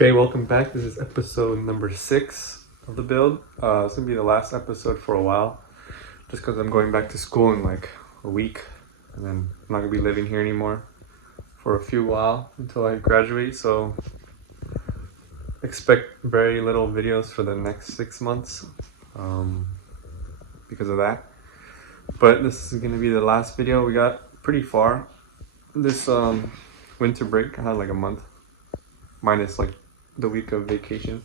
Okay, welcome back. This is episode number 6 of the build. It's gonna be the last episode for a while, just because I'm going back to school in like a week, and then I'm not gonna be living here anymore for a few while until I graduate. So expect very little videos for the next 6 months because of that. But this is gonna be the last video. We got pretty far this winter break. I had like a month minus like the week of vacation,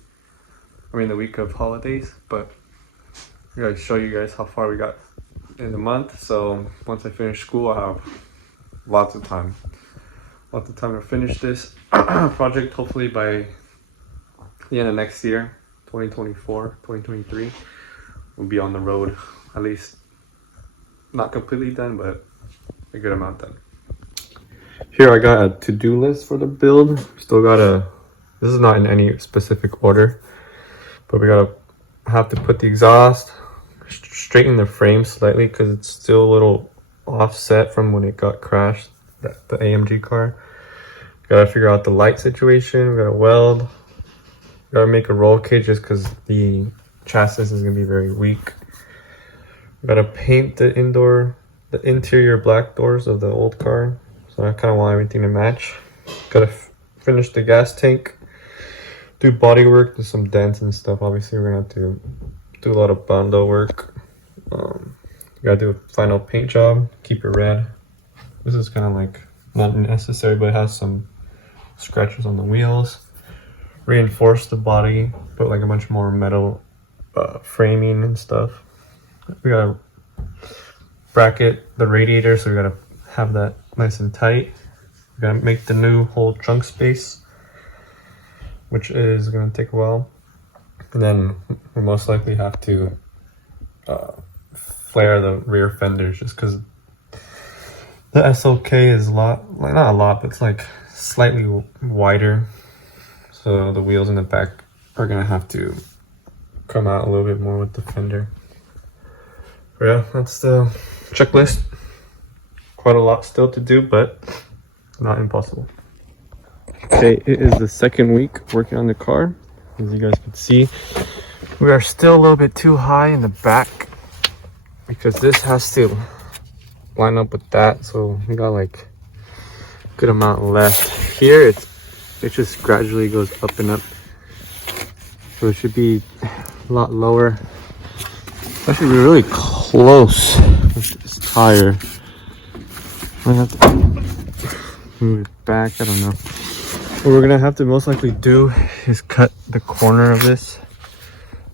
the week of holidays, but I gotta show you guys how far we got in the month. So once I finish school, I'll have lots of time to finish this project. Hopefully by the end of next year, 2024, 2023, we'll be on the road, at least not completely done, but a good amount done. Here I got a to-do list for the build. Still gotta, this is not in any specific order, but we have to put the exhaust, straighten the frame slightly because it's still a little offset from when it got crashed, the AMG car. Gotta figure out the light situation. We gotta weld. Gotta make a roll cage just because the chassis is gonna be very weak. We gotta paint the interior black doors of the old car. So I kind of want everything to match. Gotta finish the gas tank, do body work, do some dents and stuff. Obviously we're gonna have to do a lot of bondo work. Gotta do a final paint job, keep it red. This is kind of like not necessary, but it has some scratches on the wheels. Reinforce the body, put like a bunch more metal framing and stuff. We gotta bracket the radiator, so we gotta have that nice and tight. We gotta make the new whole trunk space, which is gonna take a while. And then we most likely have to flare the rear fenders, just because the SLK is not a lot, but it's like slightly wider. So the wheels in the back are gonna have to come out a little bit more with the fender. But yeah, that's the checklist. Quite a lot still to do, but not impossible. Okay, it is the second week working on the car. As you guys can see, we are still a little bit too high in the back because this has to line up with that. So we got like a good amount left. Here it just gradually goes up and up. So it should be a lot lower. That should be really close with this tire. I have to move it back. I don't know. What we're gonna have to most likely do is cut the corner of this,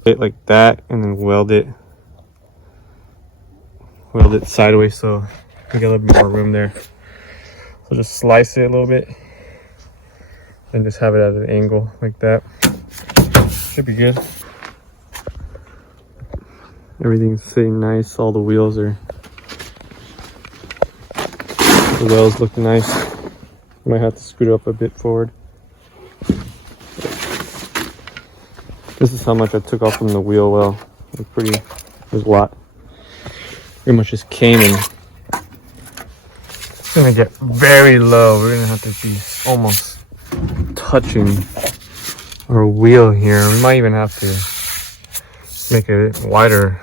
it like that, and then weld it sideways so we get a little bit more room there. So just slice it a little bit and just have it at an angle like that. Should be good. Everything's sitting nice. All the wheels are. The wheels look nice. Might have to scoot up a bit forward. This is how much I took off from the wheel well. There's a lot. Pretty much just came and it's gonna get very low. We're gonna have to be almost touching our wheel here. We might even have to make a wider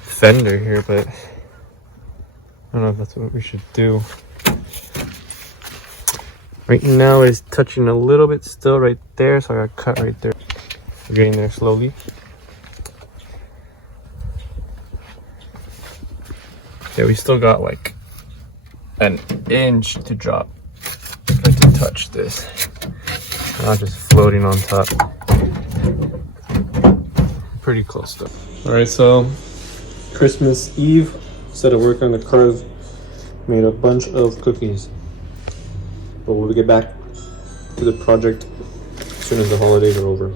fender here, but I don't know if that's what we should do. Right now it's touching a little bit still right there, so I got cut right there. We're getting there slowly. Yeah, we still got like an inch to drop if I can touch this. Not just floating on top. Pretty close though. Alright, so Christmas Eve, instead of working on the cars, made a bunch of cookies. But we'll get back to the project as soon as the holidays are over.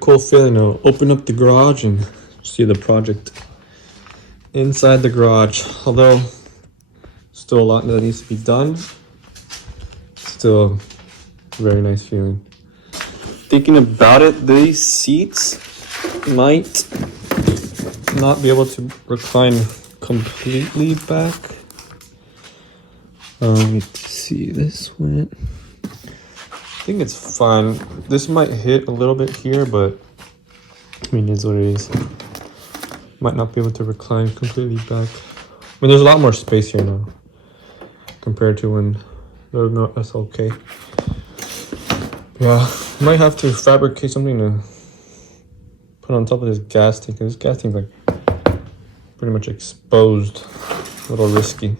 cool feeling to open up the garage and see the project inside the garage. Although still a lot that needs to be done, still a very nice feeling. Thinking about it, these seats might not be able to recline completely back. Let's see, this went, I think it's fine. This might hit a little bit here, but I mean, it is what it is. Might not be able to recline completely back. I mean, there's a lot more space here now compared to when there was no SLK. Yeah, might have to fabricate something to put on top of this gas tank. This gas tank's like pretty much exposed. A little risky.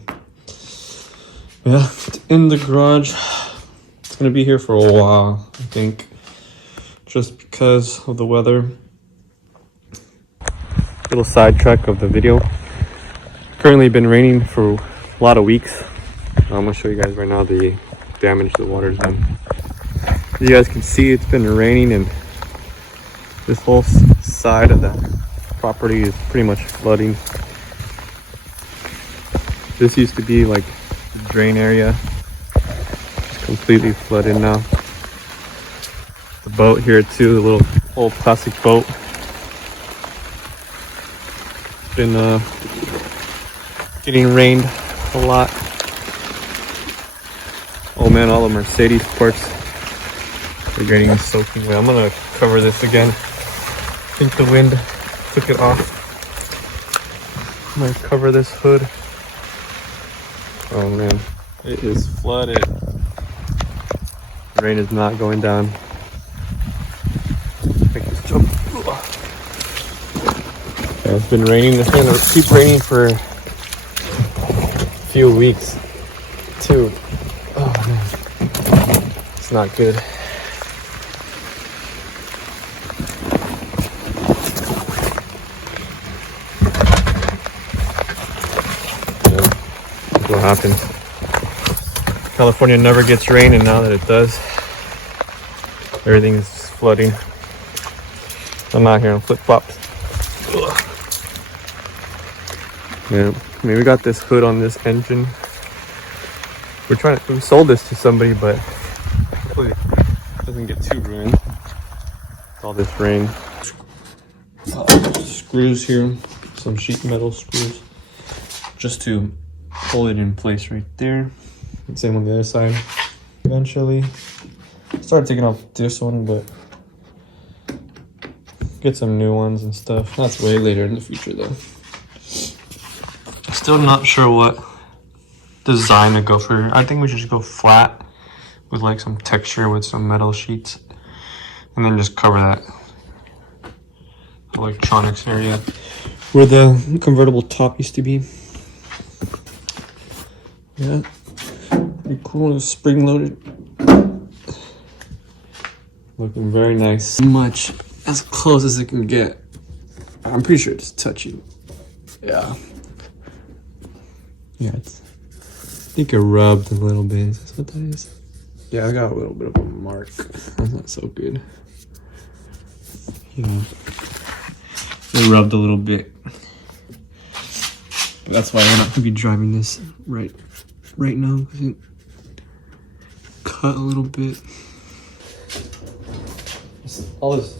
Yeah, it's in the garage. It's gonna be here for a while, I think, just because of the weather. Little sidetrack of the video. Currently been raining for a lot of weeks. I'm gonna show you guys right now the damage the water's done. As you guys can see, it's been raining and this whole side of the property is pretty much flooding. This used to be like the drain area. It's completely flooded now. The boat here too, the little old plastic boat. It's been getting rained a lot. Oh man, all the Mercedes parts are getting soaking wet. I'm gonna cover this again. I think the wind took it off. I'm gonna cover this hood. Oh man, it is flooded. The rain is not going down. Make this jump. Yeah, it's been raining. It's gonna keep raining for a few weeks too. Oh man, it's not good. What happens. California never gets rain, and now that it does, everything is flooding. I'm out here on flip-flops. Yeah, I mean, we got this hood on this engine. We sold this to somebody, but hopefully it doesn't get too ruined. All this rain. Screws here, some sheet metal screws, just to hold it in place right there. Same on the other side. Eventually started taking off this one, but get some new ones and stuff. That's way later in the future though. Still not sure what design to go for. I think we should just go flat with like some texture with some metal sheets, and then just cover that electronics area where the convertible top used to be. Yeah, pretty cool. It's spring loaded. Looking very nice. Much as close as it can get. I'm pretty sure it's touching. Yeah. Yeah, it's, I think it rubbed a little bit. Is that what that is? Yeah, I got a little bit of a mark. That's not so good. Yeah. It rubbed a little bit. But that's why I'm not gonna be driving this right now, because it cut a little bit. All this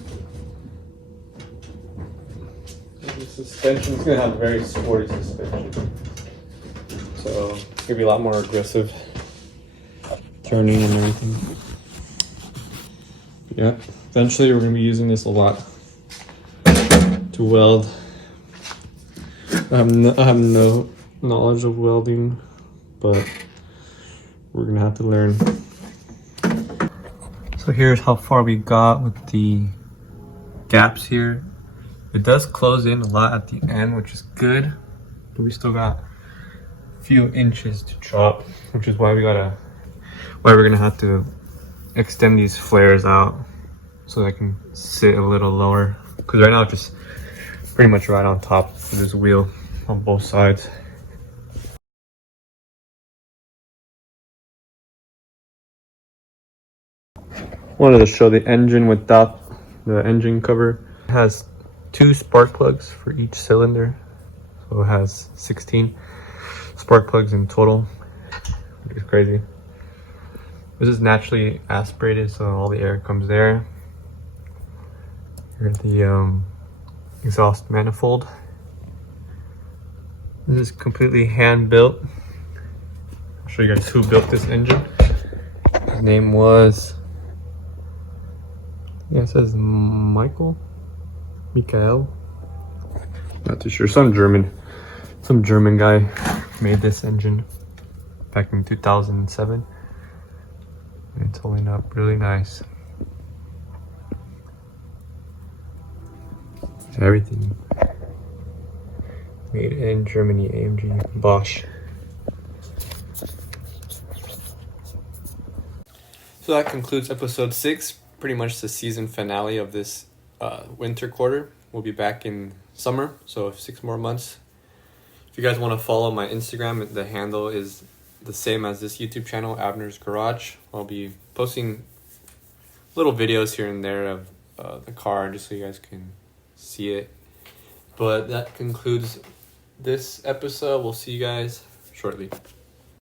suspension is gonna have very sporty suspension, so it's gonna be a lot more aggressive turning and everything. Yeah, eventually we're gonna be using this a lot to weld. I have no knowledge of welding, but we're gonna have to learn. So here's how far we got with the gaps here. It does close in a lot at the end, which is good, but we still got a few inches to chop, which is why we're gonna have to extend these flares out so they can sit a little lower, because right now it's just pretty much right on top of this wheel on both sides. Wanted to show the engine without the engine cover. It has 2 spark plugs for each cylinder, so it has 16 spark plugs in total, which is crazy. This is naturally aspirated, so all the air comes there. Here's the exhaust manifold. This is completely hand built. I'll show you guys who built this engine. His name was, yeah, it says Mikael, not too sure. Some German guy made this engine back in 2007. It's holding up really nice. Everything made in Germany, AMG, Bosch. So that concludes episode 6, pretty much the season finale of this winter quarter. We'll be back in summer, so 6 more months. If you guys want to follow my Instagram, the handle is the same as this YouTube channel, Abner's Garage. I'll be posting little videos here and there of the car, just so you guys can see it. But that concludes this episode. We'll see you guys shortly.